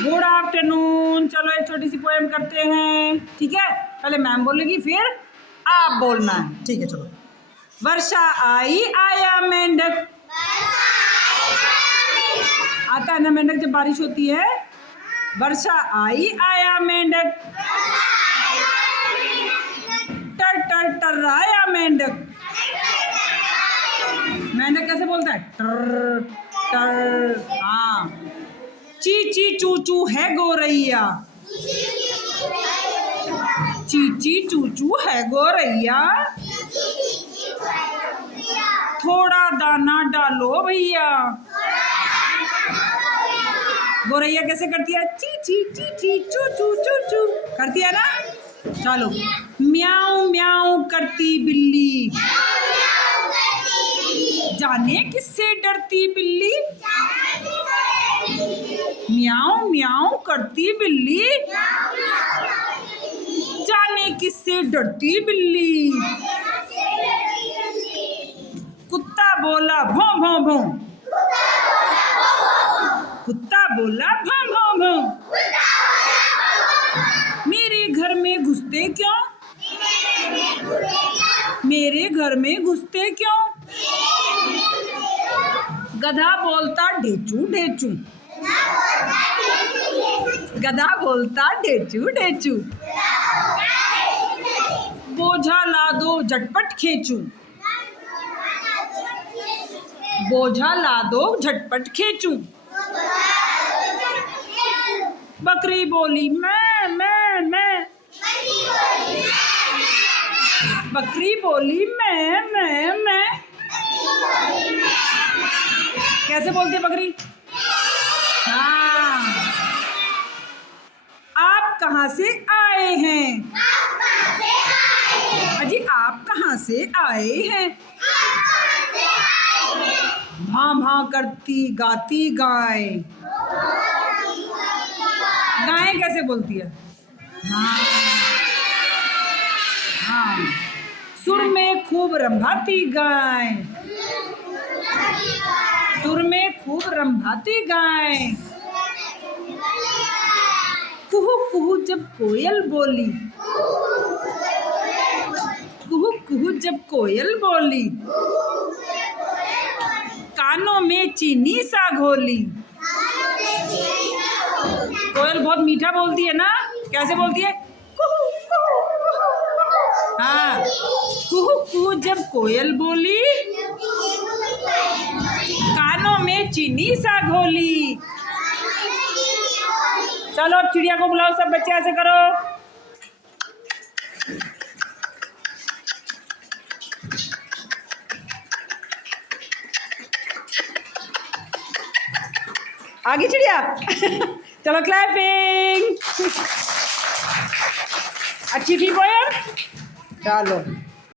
Good afternoon. चलो एक छोटी सी पोएम करते हैं, ठीक है। पहले मैम बोलेगी फिर आप बोलना है, ठीक है। चलो। वर्षा आई आया मेंढक। आता है ना मेंढक जब बारिश होती है। वर्षा आई आया मेंढक, टर टर टर्राया मेंढक। मेंढक कैसे बोलता है? टर टर। हाँ। ची ची चू चू है गोरैया। ची ची चू चू है गोरैया, थोड़ा दाना डालो भैया। गोरैया कैसे करती है? ची ची ची ची चू चू चू चू करती है ना। चलो। म्याऊ म्याऊ करती बिल्ली, जाने किससे डरती बिल्ली। म्याऊ म्याऊ करती बिल्ली, जाने किससे डरती बिल्ली। कुत्ता बोला भौं भौं भौं, कुत्ता बोला भौं भौं भौं। मेरे घर में घुसते क्यों, मेरे घर में घुसते क्यों। गधा बोलता ढेचू ढेचू, गधा बोलता ढेचू ढेचू। बोझा ला दो झटपट खींचू, बोझा ला दो झटपट खींचू। बकरी बोली मैं मैं मैं, बकरी बोली मैं मैं मैं। कैसे बोलती है बकरी? हाँ। आप कहाँ से आए हैं? अजी आप कहाँ से आए हैं? भां भां करती गाती गाय। गाय कैसे बोलती है? हाँ हाँ। सुर में खूब रंभाती गाय, सुर में खूब रंभाती गाय। कुहू कुहू जब कोयल बोली, कुहू कुहू जब कोयल बोली। कानों में चीनी सा घोली। कोयल बहुत मीठा बोलती है ना। कैसे बोलती है? कुहू कुहू कुहू। हाँ। कुहू कुहू जब कोयल बोली, कानों में चीनी सा घोली। चलो अब चिड़िया को बुलाओ, सब बच्चे ऐसे करो। आगे चिड़िया। चलो क्लैपिंग। अच्छी थी पोएम। चलो।